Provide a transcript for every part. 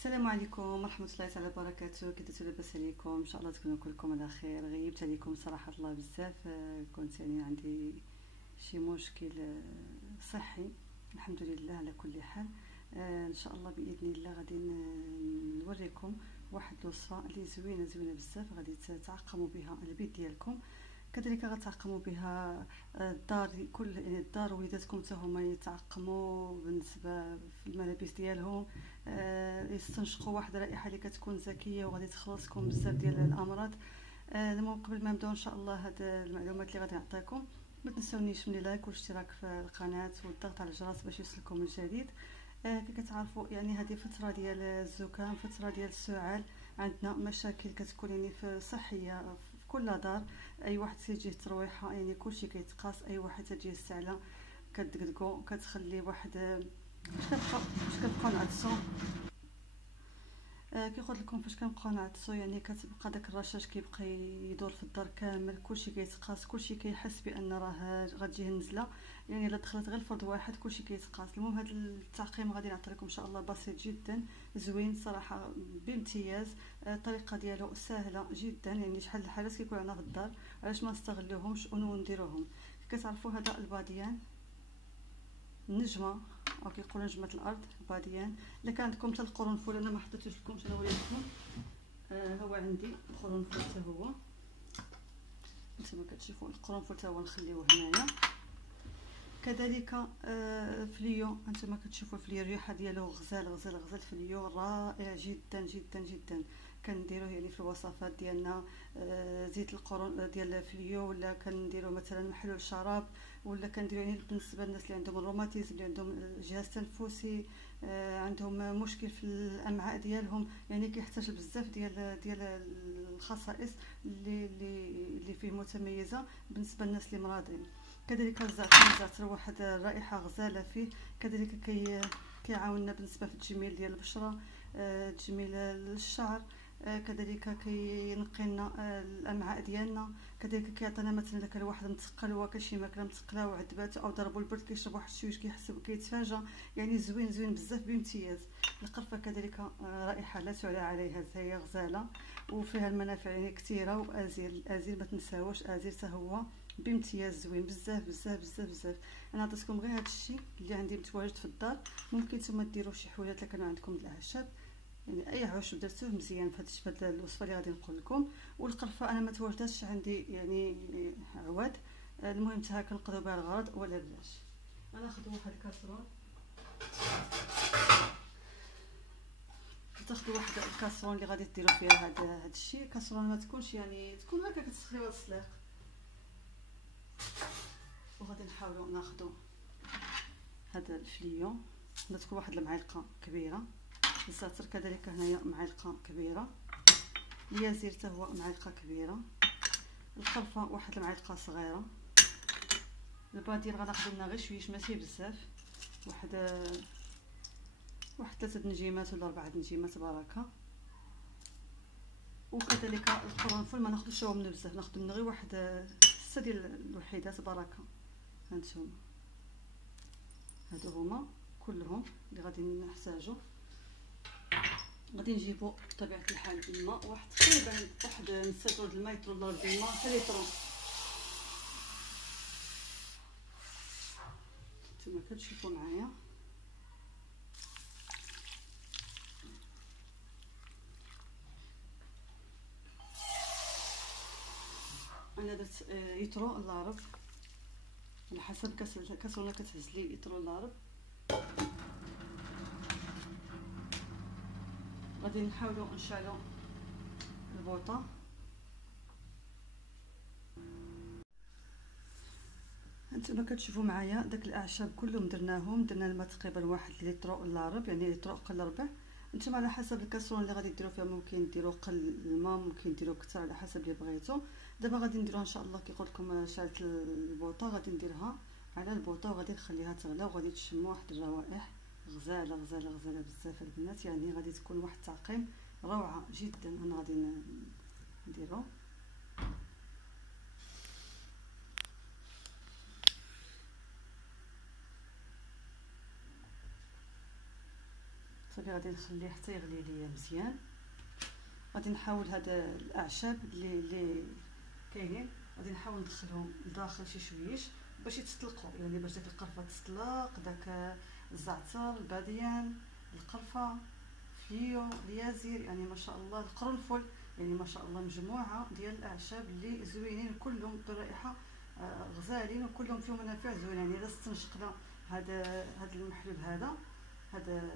السلام عليكم ورحمه الله تعالى وبركاته. كي درتو لاباس عليكم؟ ان شاء الله تكونوا كلكم على خير. غيبت عليكم صراحه الله بزاف، كنت يعني عندي شي مشكل صحي. الحمد لله على كل حال. ان شاء الله باذن الله غادي نوريكم واحد الوصفه اللي زوينه بزاف، غادي تعقموا بها البيت ديالكم، كذلك غتعقموا بها الدار. كل يعني الدار وليداتكم حتى هما يتعقموا بالنسبه في الملابس ديالهم، يستنشقوا واحد الرائحه اللي كتكون زكيه وغادي تخلصكم بزاف ديال الامراض. المهم قبل ما نبداو ان شاء الله هاد المعلومات اللي غادي نعطيكم، ما تنساونيش من لايك والاشتراك في القناه والضغط على الجرس باش يوصلكم الجديد. كي كتعرفوا يعني هذه فتره ديال الزكام، فتره ديال السعال، عندنا مشاكل كتكون يعني في صحيه في كل دار. اي واحد تيجيه الترويحه يعني كلشي كيتقاس، اي واحد تجيه السعله كتدقدقو كتخلي واحد فاش كنبقاو نعطسو. كي قلت لكم فاش كنبقاو نعطسو يعني كتبقى داك الرشاش كيبقى يدور في الدار كامل، كلشي كيتقاس، كلشي كيحس بان راه غتجيه النزله، يعني الا دخلت غير فرد واحد كلشي كيتقاس. المهم هذا التعقيم غادي نعطي لكم ان شاء الله بسيط جدا، زوين صراحه بامتياز. الطريقه ديالو سهله جدا، يعني شحال الحالات كيكون عندنا في الدار، علاش ما نستغلوهمش ونديروهم. كتعرفوا هذا الباديان، النجمه او كيقولوا نجمه الارض، باديان. الا كان عندكم حتى القرنفل، انا ما حطيتوش لكمش، انا وريتكم. هو عندي القرنفل حتى هو، نتوما كتشوفوا القرنفل حتى هو نخليوه هنايا. كذلك فليو، انتما كتشوفوا الفليو الريحه ديالو غزال فليو رائع جدا جدا جدا. كنديروه يعني في الوصفات ديالنا، زيت القرن ديال الفليو، ولا كنديروا مثلا محلول شراب، ولا كنديروا يعني بالنسبه للناس اللي عندهم الروماتيزم، اللي عندهم الجهاز التنفسي، عندهم مشكل في الامعاء ديالهم، يعني كيحتاج بزاف ديال الخصائص اللي فيه متميزه بالنسبه للناس اللي مرضين. كذلك الزعتر واحد الرائحه غزاله فيه، كذلك كيعاوننا بالنسبه في التجميل ديال البشره، تجميل الشعر، كذلك كينقي لنا الامعاء ديالنا، كذلك كيعطينا مثلا اذا كان واحد مثقل واكل شي ماكله مثقله وعذبات او ضربوا البرد كيشرب واحد الشويش كيحس كيتفاجى، يعني زوين بزاف بامتياز. القرفه كذلك رائحه لا تعلى عليها، هي غزاله وفيها المنافع يعني كثيره. وازيل ما تنساوش، ازيل حتى هو بامتياز زوين بزاف. انا عطيتكم غير هذا الشيء اللي عندي متواجد في الدار. ممكن نتوما ديروا شي حويجات الا كانوا عندكم الاعشاب، يعني اي عشب درتوه مزيان في هذه الوصفه اللي غادي نقول لكم. والقرفه انا ما تواجدتش عندي يعني عواد، المهم حتى كنقضيو بها الغرض ولا بلاش. انا ناخذ واحد الكاسرون، تاخذوا واحد الكاسرون اللي غادي ديروا فيها هذا الشيء. كاسرون ما تكونش يعني تكون هكا كتسخيوها السلاق، وغادي نحاولوا ناخذوا هذا الفليو، تكون واحد المعلقه كبيره. الزعتر كذلك هنايا معلقه كبيره، اليازير حتى هو معلقه كبيره، القرفه واحد المعلقه صغيره، البادير غناخذ لنا غير شويش ماشي بزاف، واحد 3 نجيمات ولا 4 نجيمات بركه. وكذلك القرنفل ما ناخذوش منه بزاف، ناخذ منه غير واحد 6 ديال الوحيدات بركه. هانتوما هادو هما كلهم اللي غادي نحتاجو. غادي نجيبو بطبيعه الحال الماء، واحد تقريبا واحد نص لتر د الماء، يطرو لنا الماء حتى يطرو. نتوما كتشوفوا معايا انا درت يطرو العرب على حسب كاسرونه كتهز لي يطرو العرب. غادي نحاولوا نشعلوا البوطه. هانتوما كتشوفوا معايا داك الاعشاب كلهم درنا الماء تقريبا 1 لتر الا ربع، يعني لتر اقل ربع. نتوما على حسب الكاسرونه اللي غادي ديروا فيها، ممكن ديروا قل الماء، ممكن ديروا كثر على حسب اللي بغيتو. دابا غادي نديروها ان شاء الله كي قلت لكم شعلت البوطه، غادي نديرها على البوطه وغادي نخليها تغلى، وغادي تشموا واحد الروائح غزاله بزاف البنات، يعني غادي تكون واحد التعقيم روعه جدا. انا غادي نديرو صافي غادي نخليه حتى يغلي ليا مزيان. غادي نحاول هاد الاعشاب اللي كاينين غادي نحاول ندخلهم لداخل شي شويش باش يتسلقوا، يعني باش داك القرفه تسلق، داك الزعتر، الباديان، القرفه، فيو، اليازير، يعني ما شاء الله القرنفل، يعني ما شاء الله مجموعه ديال الاعشاب اللي زوينين كلهم بالرائحه غزالين وكلهم فيهم منافع زوينه. يعني اذا استنشقنا هذا المحلول هذا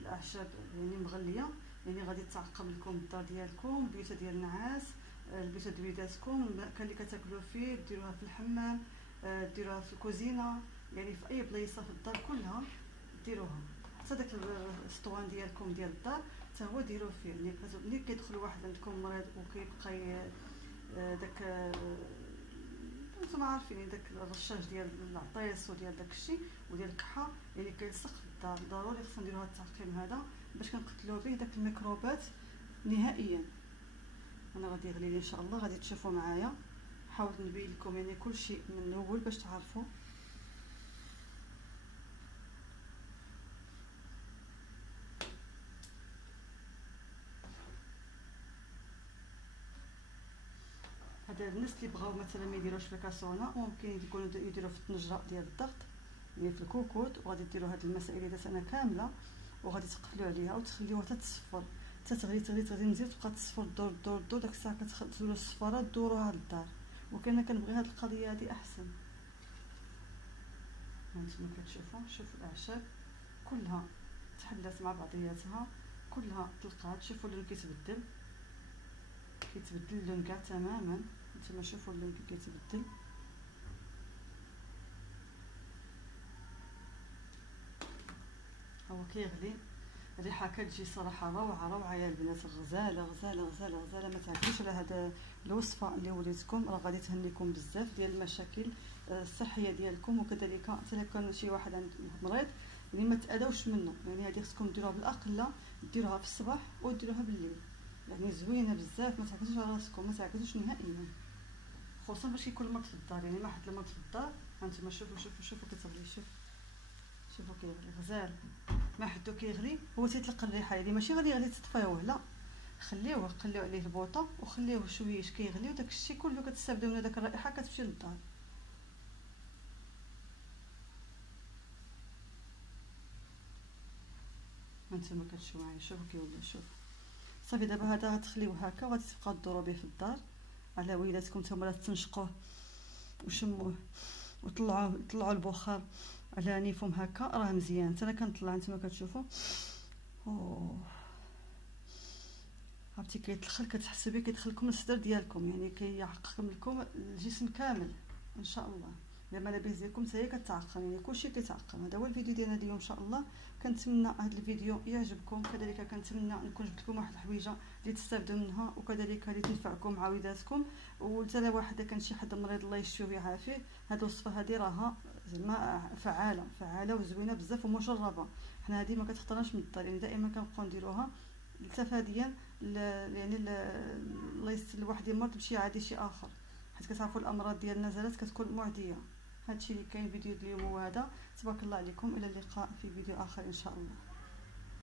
الاعشاب يعني مغليه، يعني غادي تعقم لكم الدار ديالكم، البيوت ديال النعاس، البيوت دويداتكم، المكان اللي كتاكلوا فيه، ديروها في الحمام، ديروها في الكوزينه، يعني في اي بلايصه في الدار كلها ديروها. حتى داك الاسطوان ديالكم ديال الدار حتى هو ديروه فيه. يعني ملي كيدخل واحد عندكم مريض وكيبقى داك نتوما عارفين داك الرشاش ديال العطيس وديال داك الشيء وديال الكحه، يعني كيلصق في الدار، ضروري خصنا نديرو هذا التعقيم هذا باش كنقتلوا به داك الميكروبات نهائيا. انا غادي يغلي لي ان شاء الله، غادي تشوفوا معايا، حاولت نبين لكم يعني كل شيء من الاول باش تعرفوا. هذا الناس اللي بغاو مثلا ما يديروش في الكاسونه ممكن يكونوا يديروا في الطنجره ديال الضغط، يعني في الكوكوط، وغادي ديروا هذه المسائل اللي درت انا كامله، وغادي تقفلوا عليها وتخليوها حتى تصفر، حتى تغلي مزيان، تبقى تصفر دور داك الساعه كتخلوا الصفاره دوروها للدار. وكان كنبغي هذه القضيه هذه احسن. هانتوما كتشوفوا، شوفوا الاعشاب كلها تحلات مع بعضياتها، كلها طلقات. شوفوا اللون كيتبدل اللون كاع تماما، نتوما شوفوا اللون كيتبدل. هو كيغلي، الريحه كتجي صراحه روعه يا البنات، غزاله غزاله غزاله غزاله. ما تعجبوش على هذا الوصفه اللي وريتكم، راه غادي تهنيكم بزاف ديال المشاكل الصحيه ديالكم، وكذلك حتى الا كان شي واحد عنده مريض يعني ما تاذوش منه. يعني هذه خصكم ديروها بالاقل، ديروها في الصباح وديروها بالليل، يعني زوينه بزاف، ما تعكسوش على راسكم، ما تعكسوش نهائيا، خصوصا باش يكون المرض في الدار. يعني واحد المرض في الدار هانتوما شوفوا كتغلي، شوفوا كيغلي غزال، ما حدو كيغلي هو تيطلق الريحه، يعني ماشي غادي يغلي تطفيوه، لا، خليوه عليه البوطه وخليوه شويش كيغلي، وداك الشيء كله كتستافدوا من داك الرائحه كتمشي للدار. هانتوما كتشوفوا معايا، شوفوا كيولي، شوفوا صافي. دابا هذا غتخليوه هكا وغادي تبقاو دوروا به في الدار على وليداتكم، نتوما راه تنشقوه وشموه وطلعوا البخار على نيفهم هكا، راه مزيان. حتى انا كنطلع، نتوما كتشوفوا عرفتي كيدخل، كتحسوا به كيدخلكم للصدر ديالكم، يعني كيعقم لكم الجسم كامل ان شاء الله. لما لاباس ديالكم حتى هي كتعقم، يعني كلشي كيتعقم. هذا هو الفيديو ديالنا اليوم ان شاء الله. كنتمنى هذا الفيديو يعجبكم، كذلك كنتمنى نكون جبت لكم واحد الحويجه اللي تستافدوا منها، وكذلك اللي تنفعكم مع وليداتكم. وحتى واحد كان شي حد مريض الله يشفيه ويعافيه، هذه الوصفه هذه راها زعما فعاله وزوينه بزاف ومجربه. حنا هذه ما كتخطرناش من الدار، يعني دائما كنبقاو نديروها تفاديا، يعني الله يستر الواحد يمرض بشي عادي شي اخر، حيت كتعرفوا الامراض ديال النزلات كتكون معديه. هادشي اللي كاين. فيديو اليوم هو هذا، تبارك الله عليكم، الى اللقاء في فيديو اخر ان شاء الله.